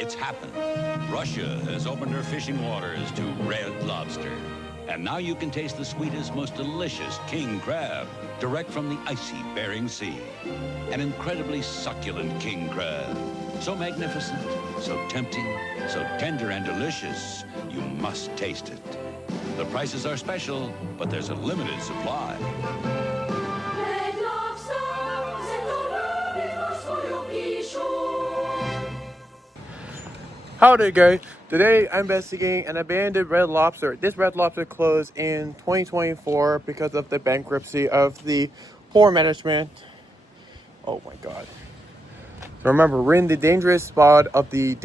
It's happened. Russia has opened her fishing waters to red lobster. And now you can taste the sweetest, most delicious king crab direct from the icy Bering Sea. An incredibly succulent king crab. So magnificent, so tempting, so tender and delicious, you must taste it. The prices are special, but there's a limited supply. Howdy guys, today I'm investigating an abandoned Red Lobster. This Red Lobster closed in 2024 because of the bankruptcy of the poor management. Oh my god. Remember, we're in the dangerous spot of the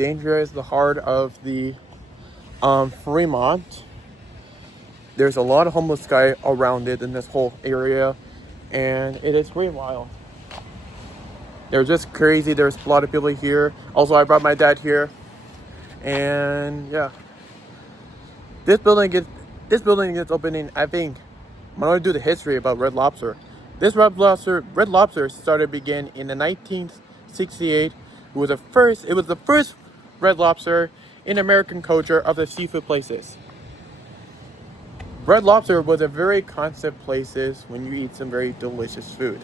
heart of the Fremont. There's a lot of homeless guy around it in this whole area, and it is pretty wild. They're just crazy. There's a lot of people here. Also, I brought my dad here. And yeah, this building gets opening. I think I'm gonna do the history about Red Lobster. This Red Lobster began in the 1968. It was the first Red Lobster in American culture of the seafood places. Red Lobster was a very concept places when you eat some very delicious food.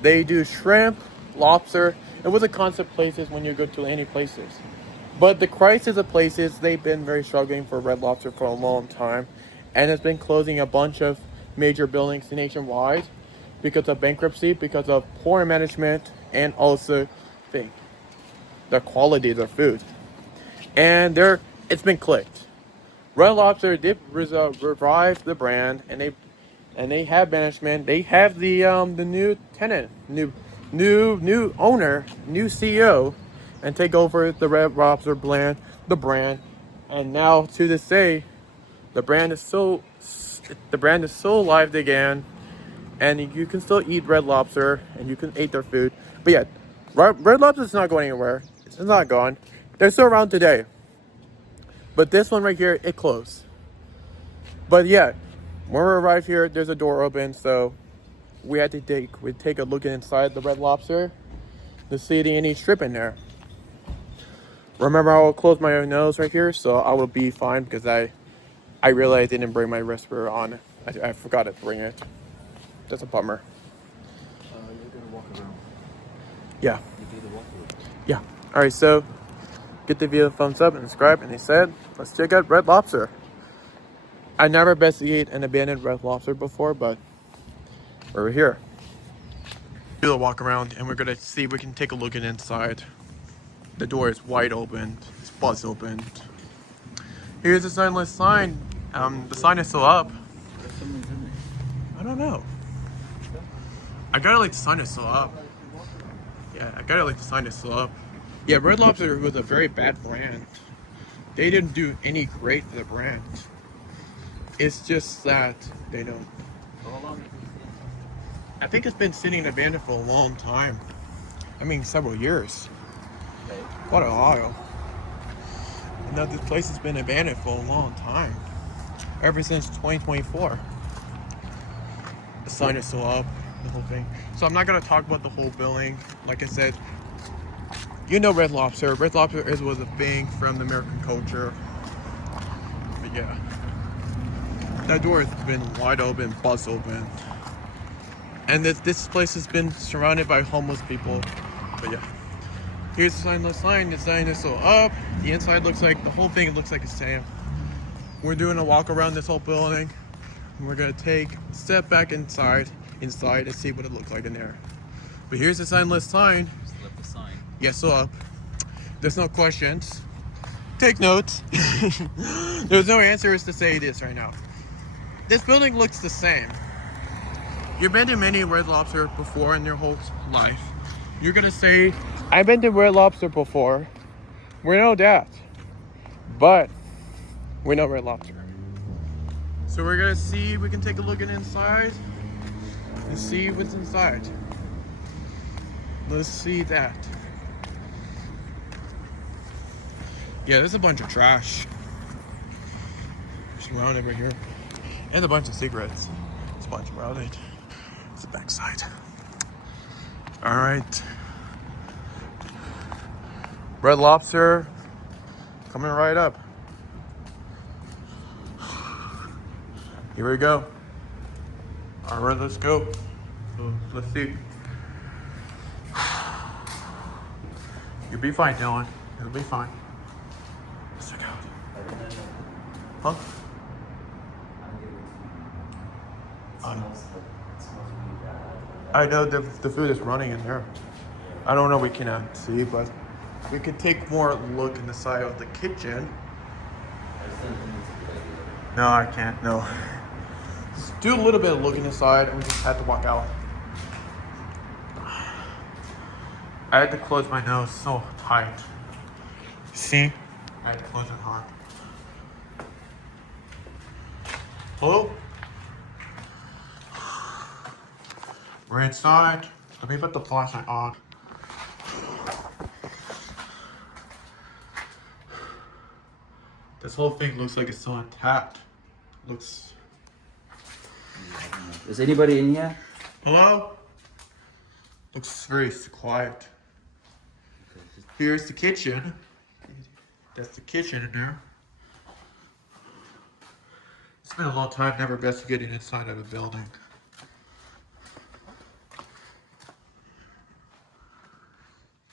They do shrimp, lobster. It was a concept places when you go to any places. But the crisis of places, they've been very struggling for Red Lobster for a long time. And it's been closing a bunch of major buildings nationwide because of bankruptcy, because of poor management, and also the quality of their food. And it's been clicked. Red Lobster did revive the brand, and they have management. They have the new tenant, new owner, new CEO, and take over the Red Lobster brand, and now to this day, the brand is so alive again, and you can still eat Red Lobster and you can eat their food. But yeah, Red Lobster is not going anywhere. It's not gone. They're still around today. But this one right here, it closed. But yeah, when we arrived here, there's a door open, so we had to take a look inside the Red Lobster to see any strip in there. Remember, I'll close my nose right here, so I will be fine because I realized I didn't bring my respirator on. I forgot to bring it. That's a bummer. You're gonna walk around. Yeah. You do the walk around. Yeah. All right. So, get the video thumbs up and subscribe. And they said, let's check out Red Lobster. I never investigated an abandoned Red Lobster before, but we're here. Do the walk around, and we're gonna see if we can take a look inside. The door is wide open. It's buzz open. Here's the signless sign. The sign is still up. I don't know. I gotta like the sign is still up. Yeah, I gotta like the sign is still up. Yeah, Red Lobster was a very bad brand. They didn't do any great for the brand. It's just that they don't. I think it's been sitting abandoned for a long time. I mean, several years. Quite a while. And now this place has been abandoned for a long time. Ever since 2024. The sign is still up, the whole thing. So I'm not gonna talk about the whole building. Like I said, you know Red Lobster. Red Lobster was a thing from the American culture. But yeah. That door has been wide open, buzz open. And this place has been surrounded by homeless people. But yeah. Here's the signless sign. The sign is still up. The inside looks like, the whole thing looks like a stamp. We're doing a walk around this whole building. And we're gonna take a step back inside and see what it looks like in there. But here's the signless sign. Just left the sign. Yeah, still up. There's no questions. Take notes. There's no answers to say this right now. This building looks the same. You've been to many Red Lobster before in your whole life. You're gonna say, I've been to Red Lobster before. We know that. But we know Red Lobster. So we're gonna see if we can take a look at inside and see what's inside. Let's see that. Yeah, there's a bunch of trash surrounded right here. And a bunch of cigarettes. There's a bunch around it. It's the backside. Alright. Red Lobster Coming right up. Here we go. All right, let's go. So, let's see. You'll be fine, Dylan. You'll be fine. Let's check out. Huh? I know the food is running in there. I don't know, we cannot see, but we could take more look in the side of the kitchen. No, I can't, no. Just do a little bit of look in the side and we just had to walk out. I had to close my nose so tight. See? I had to close it hard. Hello? We're inside. Let me put the flashlight on. This whole thing looks like it's still intact. Looks. Is anybody in here? Hello? Looks very quiet. Here's the kitchen. That's the kitchen in there. It's been a long time never investigating inside of a building.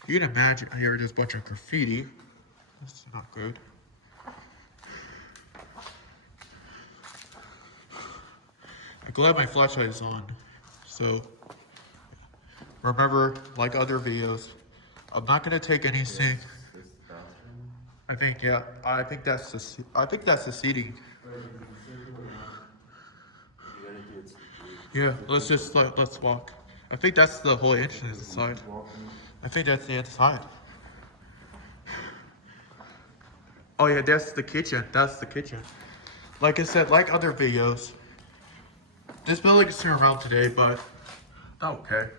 You can imagine here there's a bunch of graffiti. That's not good. I'm glad my flashlight is on. So remember, like other videos, I'm not gonna take anything. I think that's the seating. Yeah, let's walk. I think that's the whole entrance inside. I think that's the inside. Oh yeah, that's the kitchen. That's the kitchen. Like I said, like other videos, this building is turned around today, but okay.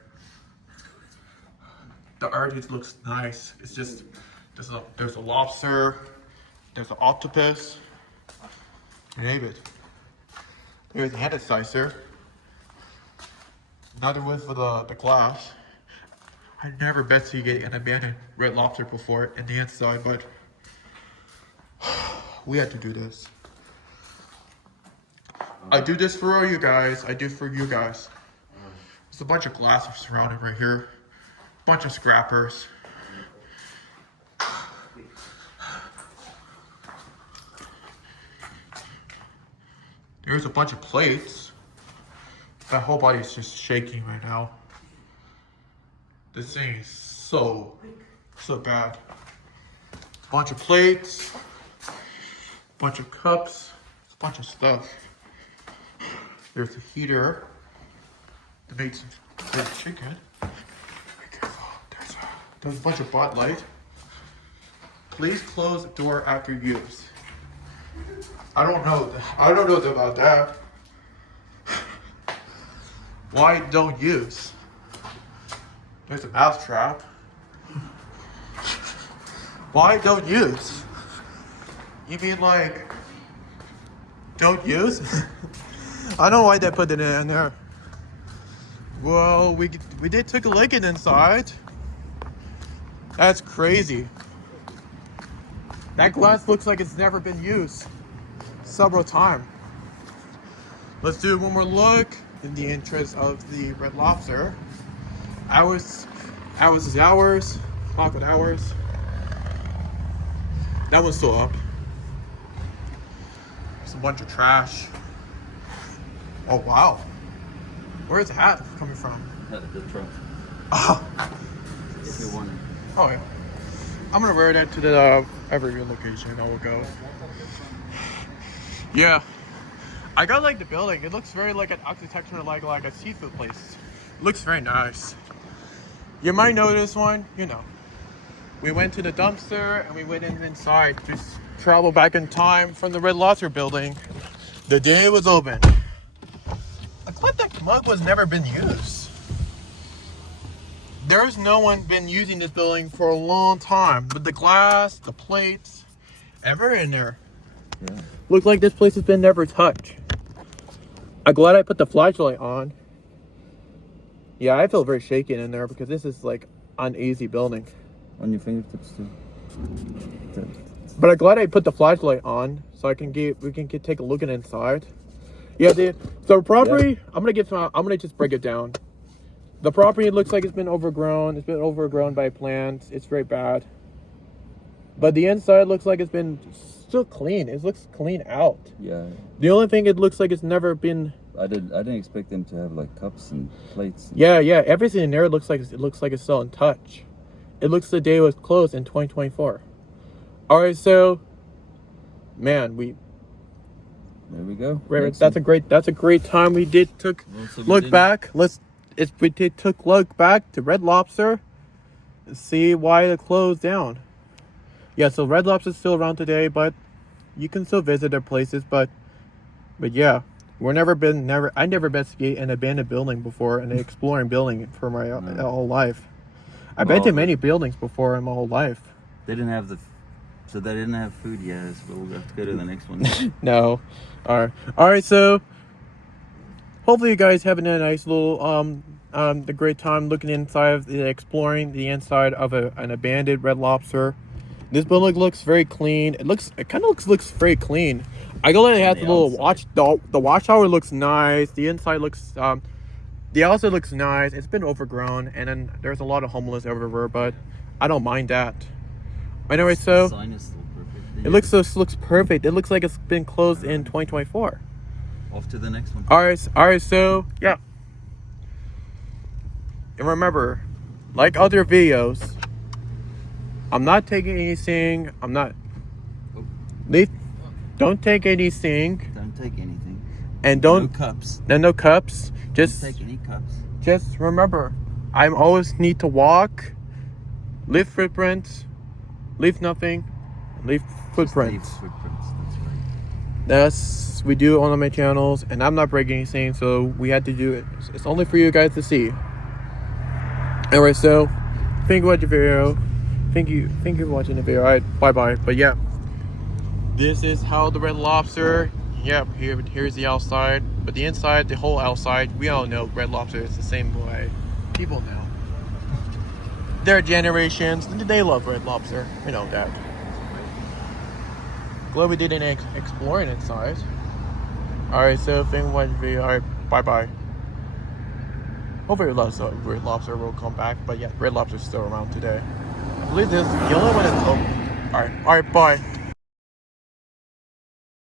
The art just looks nice. It's just there's a lobster, there's an octopus, you name it. There's a hand incisor. Another one for the glass. I never bet to get an abandoned red lobster before in the inside, but we had to do this. I do this for all you guys. I do for you guys. There's a bunch of glass surrounding right here. Bunch of scrappers. There's a bunch of plates. My whole body is just shaking right now. This thing is so bad. Bunch of plates, bunch of cups, a bunch of stuff. There's a heater that makes some good chicken. Be careful. There's a bunch of Bud Light. Please close the door after use. I don't know about that. Why don't use? There's a mouse trap. Why don't use? You mean like don't use? I don't know why they put it in there. Well, we did take a look inside. That's crazy. That glass looks like it's never been used several times. Let's do one more look in the entrance of the Red Lobster. Hours is hours. Clock with hours. That one's still up. There's a bunch of trash. Oh wow. Where's the hat coming from? The trunk. Oh. If you're wondering. Oh yeah. I'm gonna wear that to the every location I will go. Yeah. I got like the building. It looks very like an architecture like a seafood place. It looks very nice. You might know this one, you know. We went to the dumpster and we went inside. Just travel back in time from the Red Lobster building. The day it was open. I thought that mug was never been used. There's no one been using this building for a long time. But the glass, the plates, ever in there. Yeah. Looks like this place has been never touched. I'm glad I put the flashlight on. Yeah, I feel very shaken in there because this is like uneasy building. On your fingertips too. But I'm glad I put the flashlight on so we can take a look at inside. Yeah, the property. Yeah. I'm gonna just break it down. The property looks like it's been overgrown. It's been overgrown by plants. It's very bad. But the inside looks like it's been still clean. It looks clean out. Yeah. The only thing, it looks like it's never been. I didn't expect them to have like cups and plates. And yeah. Everything in there looks like it's still in touch. It looks the day it was closed in 2024. All right, so, man, there we go. That's a great time. We did look back to Red Lobster and see why it closed down. Yeah, so Red Lobster's still around today, but you can still visit their places. But yeah, I never investigate an abandoned building before, an exploring building for my whole life. I've been to many buildings before in my whole life. They didn't have food yet, so we'll have to go to the next one. No. All right. So hopefully you guys having a nice little the great time looking inside exploring the inside of an abandoned Red Lobster. This building looks very clean. It kind of looks very clean. I go and have the little the watchtower looks nice. The inside looks the outside looks nice. It's been overgrown, and then there's a lot of homeless everywhere, but I don't mind that. Anyway, so the sign is still perfect. it looks perfect. It looks like it's been closed in 2024. Off to the next one. All right. So yeah, and remember, like other videos, I'm not taking anything. Don't take anything. Don't take anything. And don't. No cups. No cups. Just don't take any cups. Just remember, I always need to walk, leave footprints, leave nothing, leave footprints. Leave footprints. That's right. That's we do on my channels, and I'm not breaking anything, so we had to do it. It's only for you guys to see. Anyway, so thank you for watching the video. Thank you for watching the video. Alright, bye. But yeah, this is how the Red Lobster. Yep, here's the outside, but the inside, the whole outside, we all know Red Lobster is the same way. People know. Their generations, they love Red Lobster. We know that. Glad we did an exploring inside. Alright, so thank you for watching the video. Alright, bye. Hopefully Red Lobster will come back, but yeah, Red Lobster's still around today. I believe this the only one is open. Alright, bye.